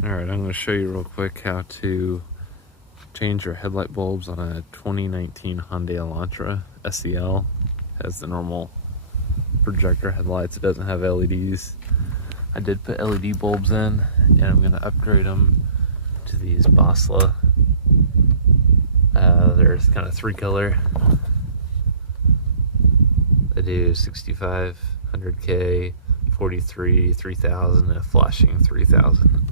Alright, I'm going to show you real quick how to change your headlight bulbs on a 2019 Hyundai Elantra SEL. It has the normal projector headlights. It doesn't have LEDs. I did put LED bulbs in, and I'm going to upgrade them to these Basla. There's kind of 3 color. I do 65, 100K, 43, 3000, and flashing 3000.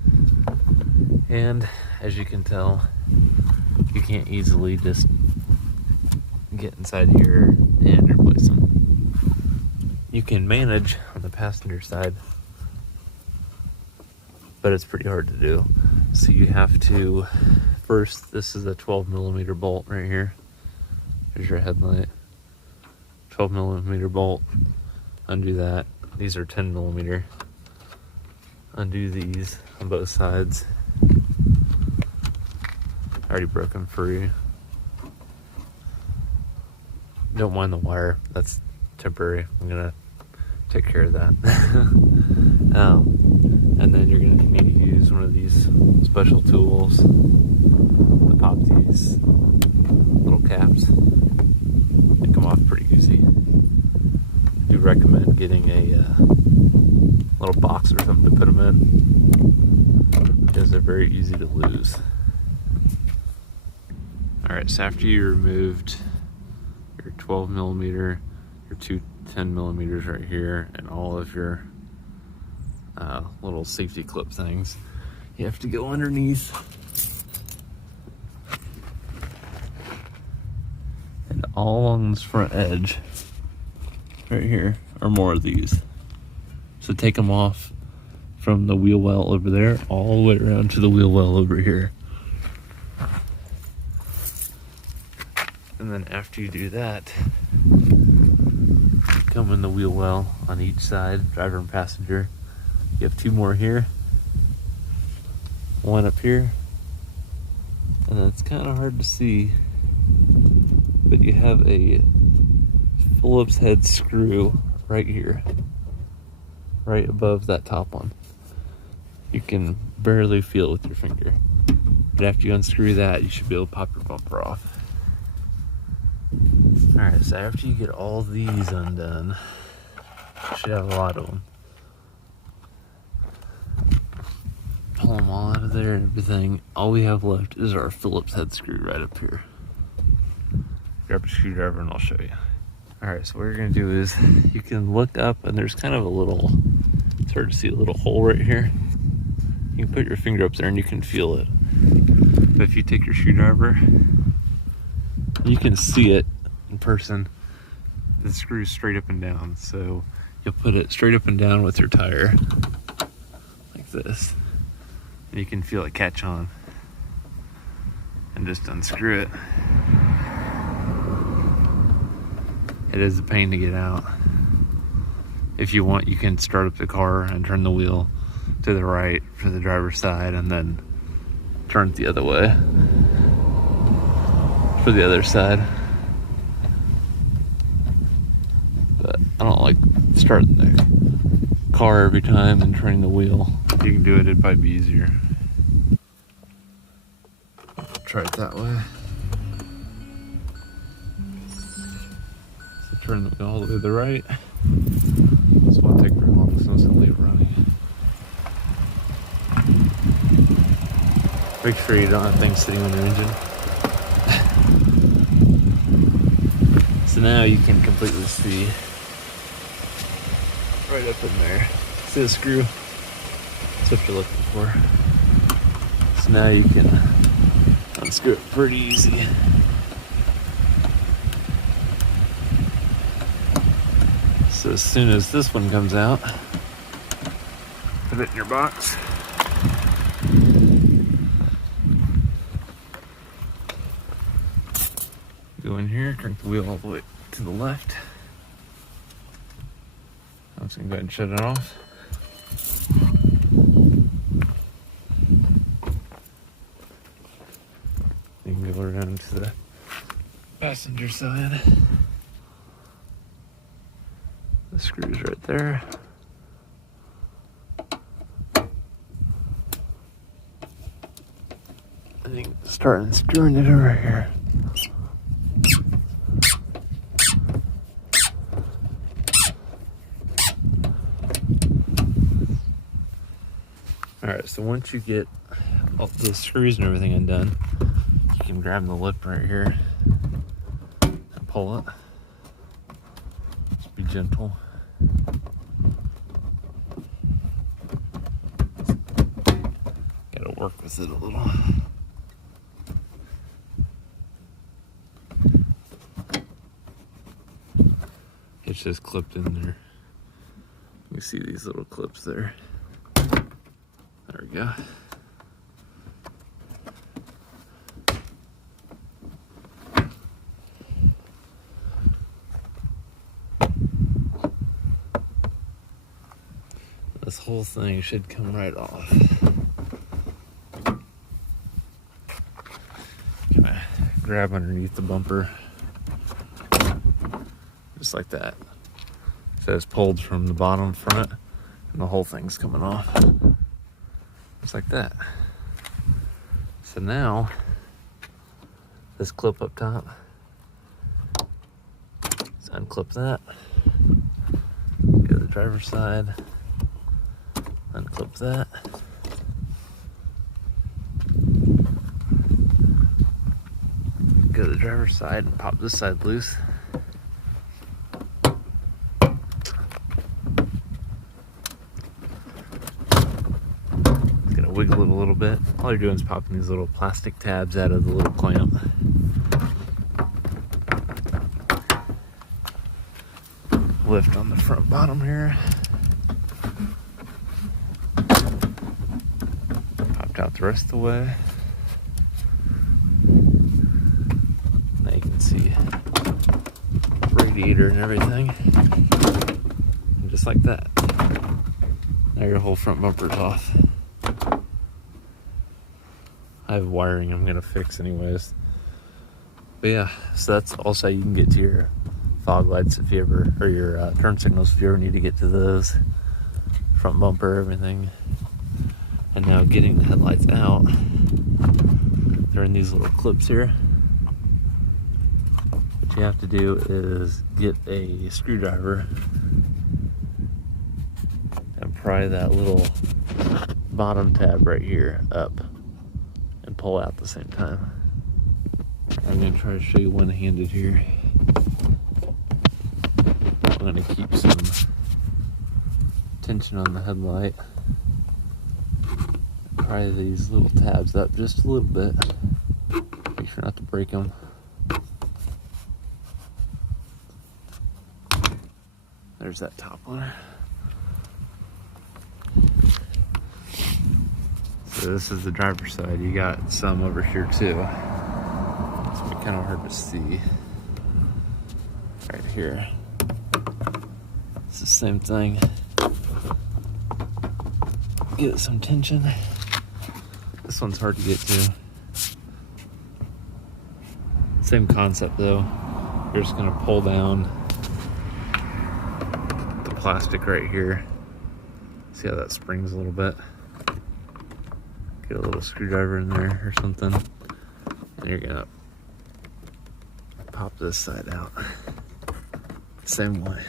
And as you can tell, you can't easily just get inside here and replace them. You can manage on the passenger side, but it's pretty hard to do. So you have to, first, this is a 12mm bolt right here. There's your headlight. 12mm bolt. Undo that. These are 10mm. Undo these on both sides. I already broke them free. Don't mind the wire. That's temporary. I'm gonna take care of that. And then you're gonna need to use one of these special tools to pop these little caps. They come off pretty easy. I do recommend getting a little box or something to put them in, because they're very easy to lose. Alright, so after you removed your 12mm, your two 10mm right here, and all of your little safety clip things, you have to go underneath and all along this front edge right here are more of these. So take them off from the wheel well over there all the way around to the wheel well over here. And then after you do that, come in the wheel well on each side, driver and passenger. You have 2 more here, 1 up here, and then it's kind of hard to see, but you have a Phillips head screw right here, right above that top one. You can barely feel it with your finger, but after you unscrew that, you should be able to pop your bumper off. Alright, so after you get all these undone, you should have a lot of them. Pull them all out of there and everything. All we have left is our Phillips head screw right up here. Grab a screwdriver and I'll show you. Alright, so what you're going to do is you can look up, and there's kind of a little, it's hard to see, a little hole right here. You can put your finger up there and you can feel it. But if you take your screwdriver, you can see it in person. The screw's straight up and down, so you'll put it straight up and down with your tire like this, and you can feel it catch on, and just unscrew it. It is a pain to get out. If you want, you can start up the car and turn the wheel to the right for the driver's side, and then turn it the other way for the other side. But I don't like starting the car every time and turning the wheel. If you can do it, it'd probably be easier. Try it that way. So turn the wheel all the way to the right. This won't take very long, so I'm just gonna leave it running. Make sure you don't have things sitting on your engine. So now you can completely see right up in there. See the screw? That's what you're looking for. So now you can unscrew it pretty easy. So as soon as this one comes out, put it in your box. Go in here, crank the wheel all the way to the left. I'm just gonna go ahead and shut it off. You can go around to the passenger side. The screw's right there. I think starting screwing it over here. Alright, so once you get all the screws and everything undone, you can grab the lip right here and pull it. Just be gentle. Gotta work with it a little. It's just clipped in there. You see these little clips there. There we go. This whole thing should come right off. Gonna grab underneath the bumper. Just like that. So it's pulled from the bottom front and the whole thing's coming off. Just like that. So now, this clip up top, let's unclip that. Go to the driver's side, unclip that. Go to the driver's side and pop this side loose. Wiggle it a little bit. All you're doing is popping these little plastic tabs out of the little clamp. Lift on the front bottom here. Popped out the rest of the way. Now you can see the radiator and everything. And just like that. Now your whole front bumper's off. I have wiring I'm gonna fix anyways. But yeah, so that's also how you can get to your fog lights if you ever, or your turn signals if you ever need to get to those. Front bumper, everything. And now getting the headlights out, they're in these little clips here. What you have to do is get a screwdriver and pry that little bottom tab right here up and pull out at the same time. I'm gonna try to show you one-handed here. I'm gonna keep some tension on the headlight. Pry these little tabs up just a little bit. Make sure not to break them. There's that top one. So this is the driver's side. You got some over here too. It's kind of hard to see. Right here. It's the same thing. Get some tension. This one's hard to get to. Same concept though. You're just gonna pull down the plastic right here. See how that springs a little bit? Get a little screwdriver in there or something. And you're gonna pop this side out. Same way.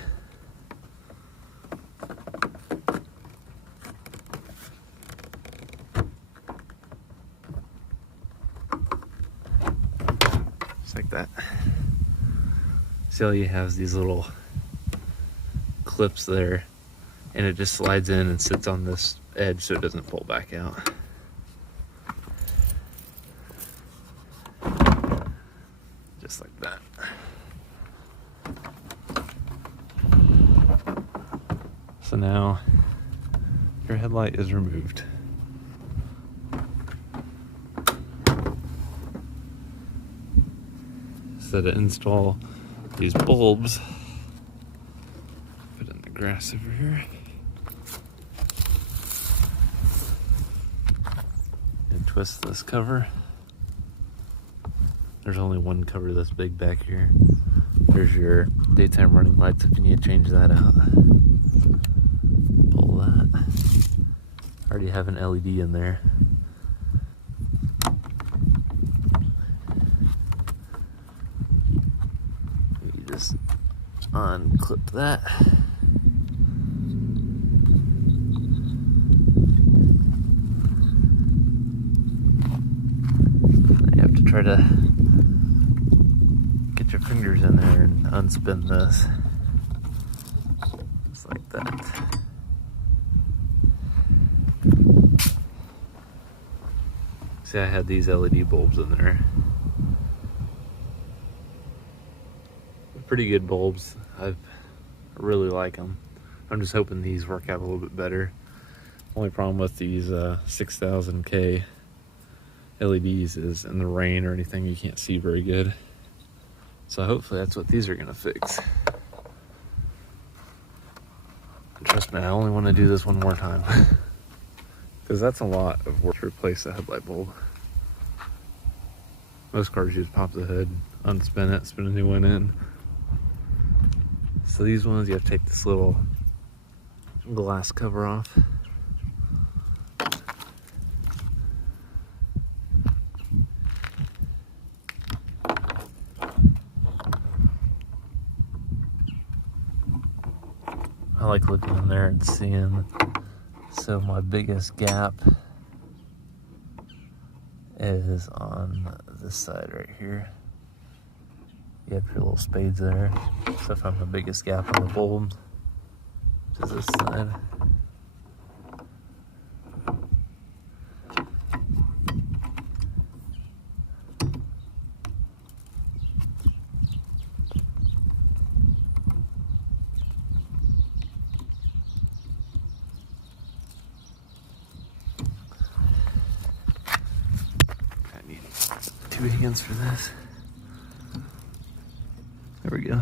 Just like that. See how you have these little clips there, and it just slides in and sits on this edge so it doesn't pull back out. Just like that. So now your headlight is removed. So to install these bulbs, put in the grass over here. And twist this cover. There's only one cover this big back here. There's your daytime running lights if you need to change that out. Pull that. Already have an LED in there. unclip that. You have to try to get your fingers in there and unspin this. Just like that. See, I had these LED bulbs in there. Pretty good bulbs. I really like them. I'm just hoping these work out a little bit better. Only problem with these 6000K LEDs is in the rain or anything you can't see very good. So hopefully that's what these are gonna fix. Trust me, I only want to do this one more time. Because that's a lot of work to replace a headlight bulb. Most cars you just pop the hood, unspin it, spin a new one in. So these ones, you have to take this little glass cover off. I like looking in there and seeing. So my biggest gap is on this side right here. You have your little spades there. So if I'm the biggest gap on the bulb, which is this side. I need 2 hands for this. There we go.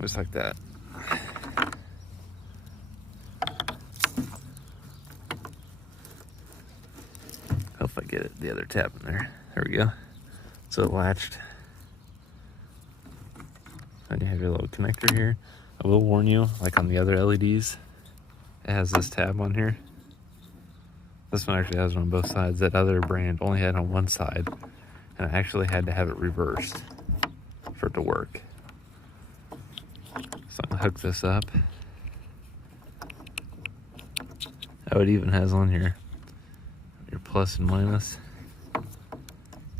Just like that. Hope I get it, the other tab in there. There we go. So it latched. Then you have your little connector here. I will warn you, like on the other LEDs, it has this tab on here. This one actually has it on both sides. That other brand only had it on one side, and I actually had to have it reversed for it to work. So I'm gonna hook this up. Oh, it even has on here your plus and minus.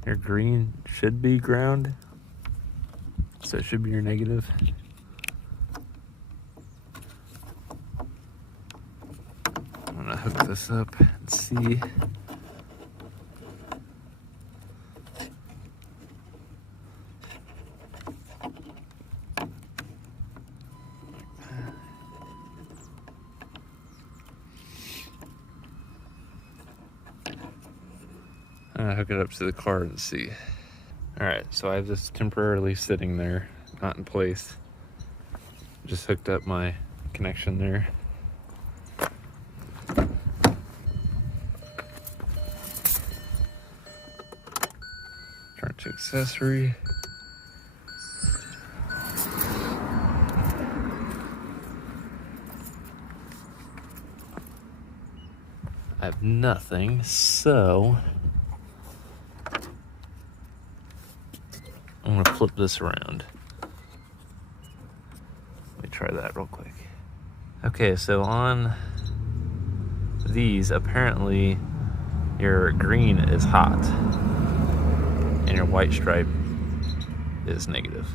Your green should be ground, so it should be your negative. I'm gonna hook this up and see. I'm gonna hook it up to the car and see. All right, so I have this temporarily sitting there, not in place. Just hooked up my connection there. Turn to accessory. I have nothing, so I'm gonna flip this around. Let me try that real quick. Okay, so on these, apparently your green is hot and your white stripe is negative.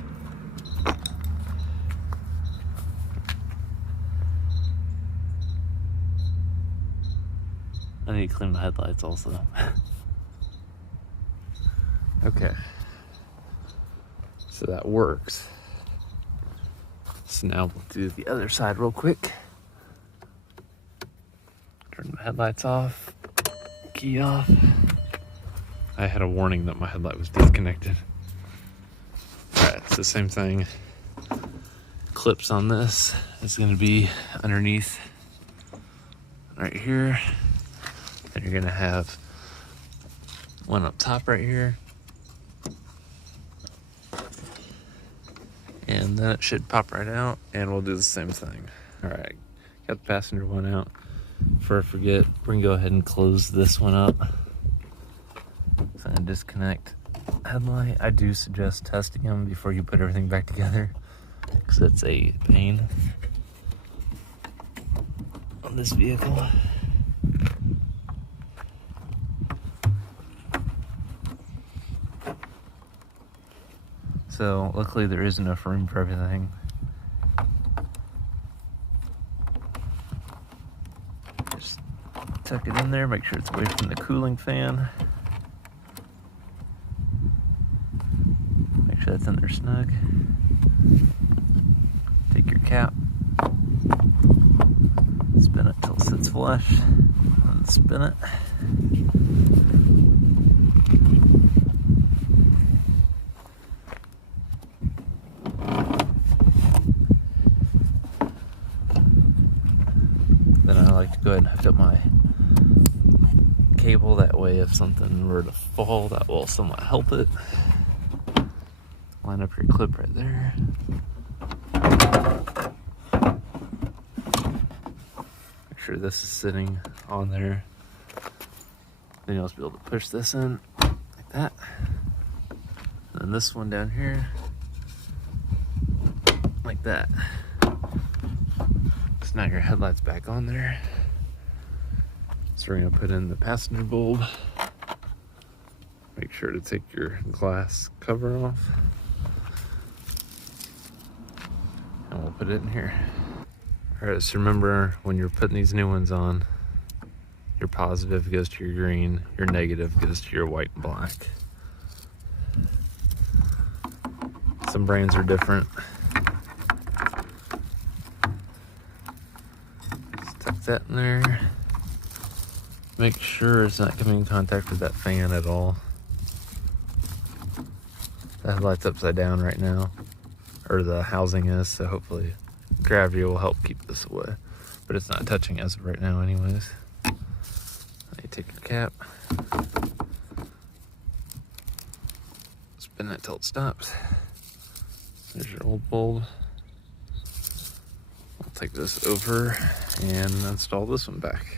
I need to clean my headlights also. Okay. So that works. So now we'll do the other side real quick. Turn my headlights off. Key off. I had a warning that my headlight was disconnected. Alright, it's the same thing. Clips on this is going to be underneath right here. And you're going to have one up top right here. And then it should pop right out, and we'll do the same thing. All right, got the passenger one out. Before I forget, we're gonna go ahead and close this one up. So And disconnect headlight. I do suggest testing them before you put everything back together, because it's a pain on this vehicle. So luckily there is enough room for everything. Just tuck it in there, make sure it's away from the cooling fan. Make sure that's in there snug. Take your cap, spin it till it sits flush, and spin it. Then I like to go ahead and hook up my cable, that way if something were to fall, that will somewhat help it. Line up your clip right there. Make sure this is sitting on there. Then you'll just be able to push this in like that. And then this one down here, like that. So now your headlight's back on there. So we're gonna put in the passenger bulb. Make sure to take your glass cover off. And we'll put it in here. All right, so remember when you're putting these new ones on, your positive goes to your green, your negative goes to your white and black. Some brands are different. Just tuck that in there. Make sure it's not coming in contact with that fan at all. The headlight's upside down right now, or the housing is, so hopefully gravity will help keep this away. But it's not touching as of right now anyways. You take your cap, spin it till it stops. There's your old bulb. I'll take this over and install this one back.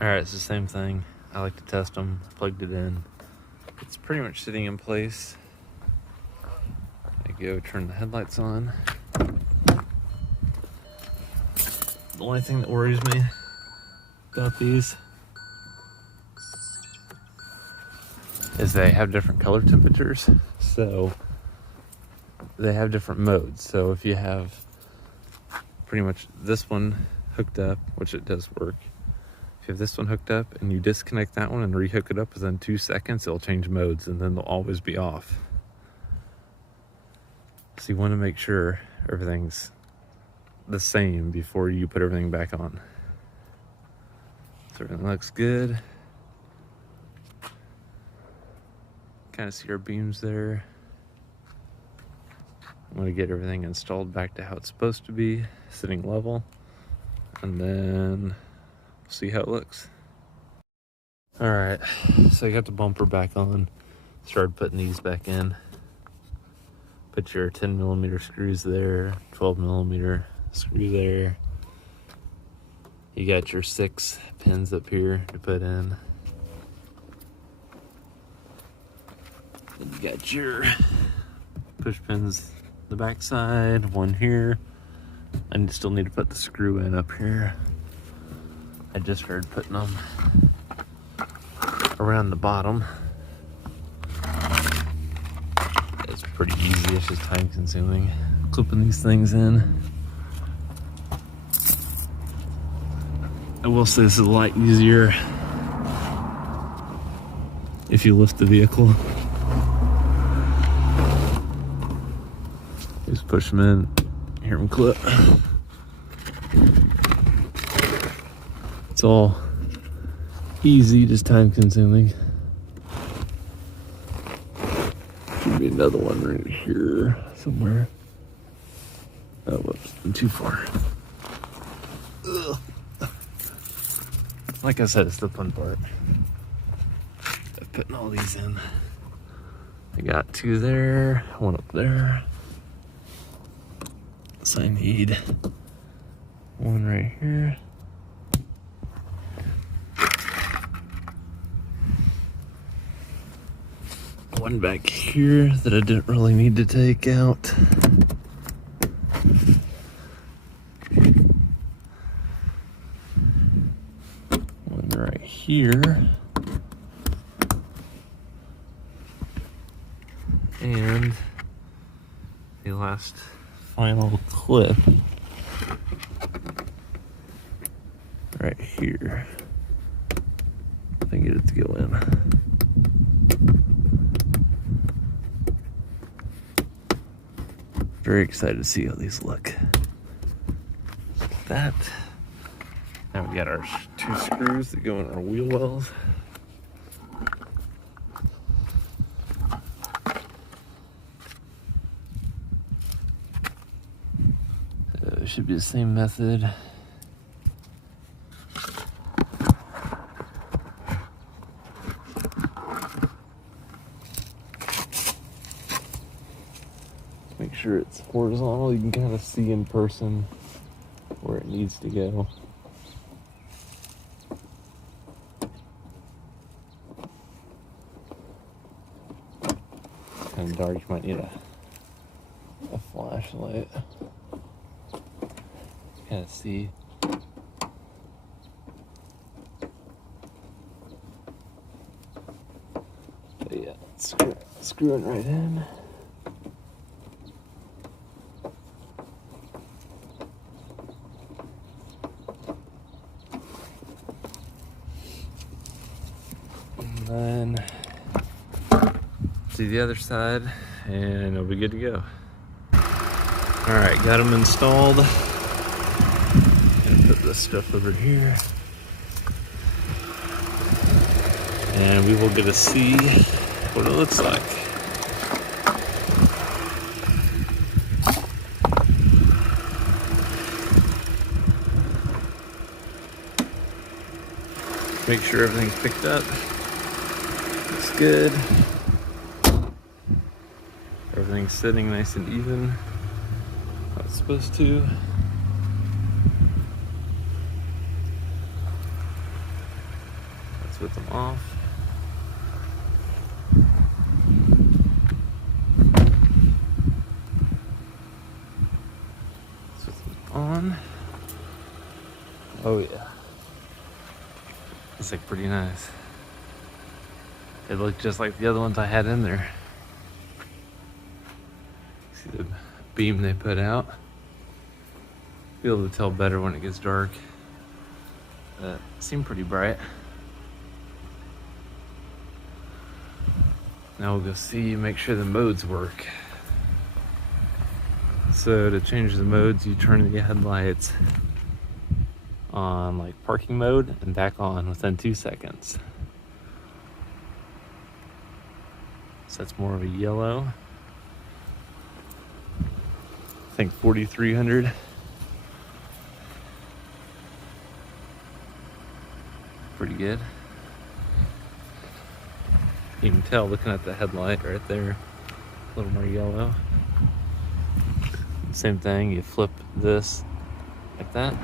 Alright, it's the same thing. I like to test them. Plugged it in. It's pretty much sitting in place. I go turn the headlights on. The only thing that worries me about these is they have different color temperatures. So they have different modes. So if you have pretty much this one hooked up, which it does work, if you have this one hooked up and you disconnect that one and rehook it up within 2 seconds, it'll change modes and then they'll always be off. So you want to make sure everything's the same before you put everything back on. So everything looks good. Kind of see our beams there. I'm going to get everything installed back to how it's supposed to be, sitting level, and then see how it looks. All right, so I got the bumper back on, started putting these back in. Put your 10mm screws there, 12mm screw there. You got your 6 pins up here to put in. Then you got your push pins the back side, one here. I still need to put the screw in up here. I just started putting them around the bottom. It's pretty easy, it's just time consuming. Clipping these things in. I will say this is a lot easier if you lift the vehicle. Just push them in, hear them clip. It's all easy, just time consuming. Should be another one right here somewhere. Oh, whoops, I'm too far. Ugh. Like I said, it's the fun part of putting all these in. I got 2 there, 1 up there. So I need 1 right here. one back here that I didn't really need to take out. One right here. And the last final clip right here. If I can get it to go in. Very excited to see how these look. Look at that. Now we got our 2 screws that go in our wheel wells. So it should be the same method. Make sure it's horizontal. You can kind of see in person where it needs to go. Kind of dark, you might need a flashlight. Kind of see. But yeah, screwing right in. And then do the other side and it'll be good to go. Alright, got them installed. Gonna put this stuff over here. And we will get to see what it looks like. Make sure everything's picked up. Looks good. Everything's sitting nice and even. How it's supposed to. Let's with them off. Let's with them on. Oh yeah. It's like pretty nice. It looked just like the other ones I had in there. See the beam they put out. Be able to tell better when it gets dark. It seemed pretty bright. Now we'll go see, make sure the modes work. So to change the modes, you turn the headlights on like parking mode and back on within 2 seconds. So that's more of a yellow. I think 4300. Pretty good. You can tell looking at the headlight right there, a little more yellow. Same thing, you flip this like that.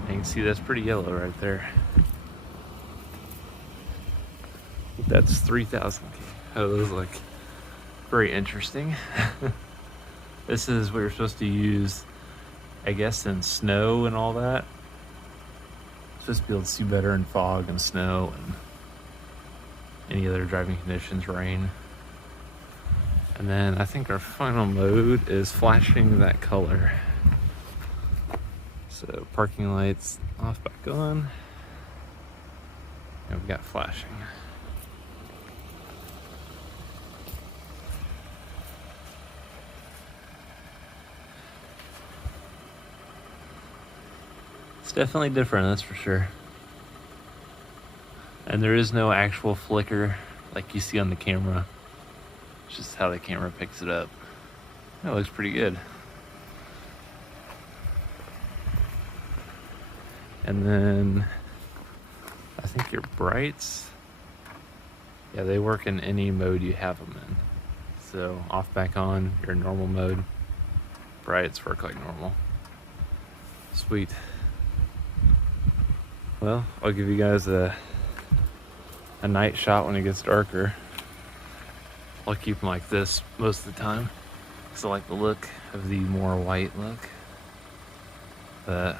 And you can see that's pretty yellow right there. That's 3000. How those look. Very interesting. This is what you're supposed to use, I guess, in snow and all that. Supposed to be able to see better in fog and snow and any other driving conditions, rain. And then I think our final mode is flashing that color. So parking lights off, back on. And we got flashing. It's definitely different, that's for sure. And there is no actual flicker like you see on the camera. It's just how the camera picks it up. That looks pretty good. And then I think your brights, yeah, they work in any mode you have them in. So off, back on, your normal mode. Brights work like normal. Sweet. Well, I'll give you guys a night shot when it gets darker. I'll keep them like this most of the time because I like the look of the more white look. But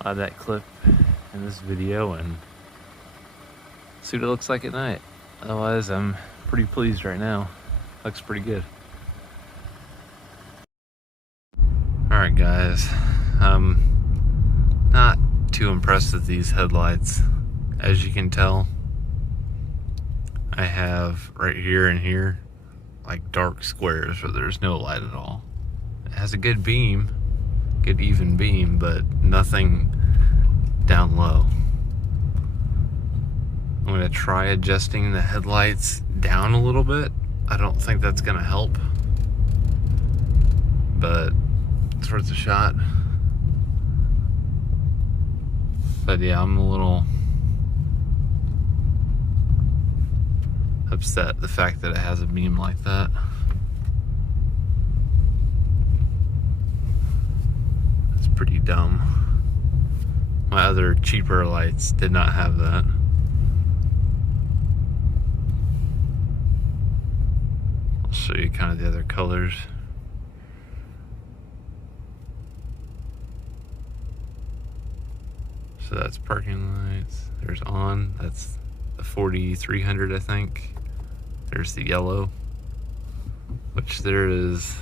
I'll add that clip in this video and see what it looks like at night. Otherwise, I'm pretty pleased right now. Looks pretty good. Alright guys, I'm not too impressed with these headlights. As you can tell, I have right here and here like dark squares where there's no light at all. It has a good beam, good even beam, but nothing down low. I'm gonna try adjusting the headlights down a little bit. I don't think that's gonna help, but it's worth a shot. But yeah, I'm a little upset the fact that it has a beam like that. It's pretty dumb. My other cheaper lights did not have that. I'll show you kind of the other colors. So that's parking lights. There's on, that's the 4300, I think. There's the yellow, which there is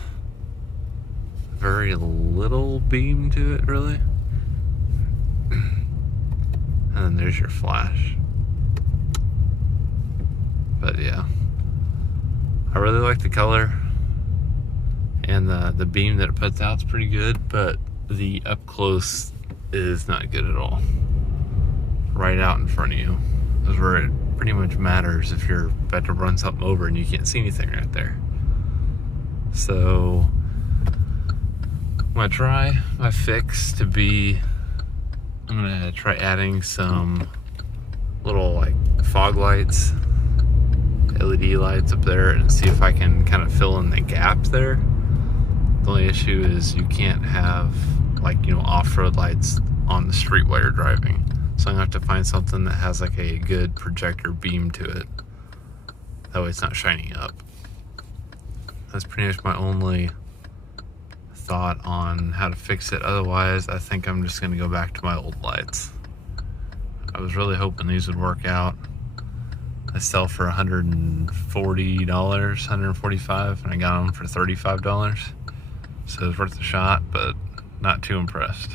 very little beam to it, really. And then there's your flash. But yeah, I really like the color, and the beam that it puts out is pretty good, but the up close is not good at all. Right out in front of you is where it pretty much matters if you're about to run something over and you can't see anything right there. So I'm gonna try my fix to be, I'm gonna try adding some little like fog lights, LED lights up there, and see if I can kind of fill in the gaps there. The only issue is you can't have, like, you know, off-road lights on the street while you're driving. So I'm gonna have to find something that has like a good projector beam to it. That way it's not shining up. That's pretty much my only thought on how to fix it. Otherwise, I think I'm just gonna go back to my old lights. I was really hoping these would work out. They sell for $140, $145, and I got them for $35. So it was worth a shot, but not too impressed.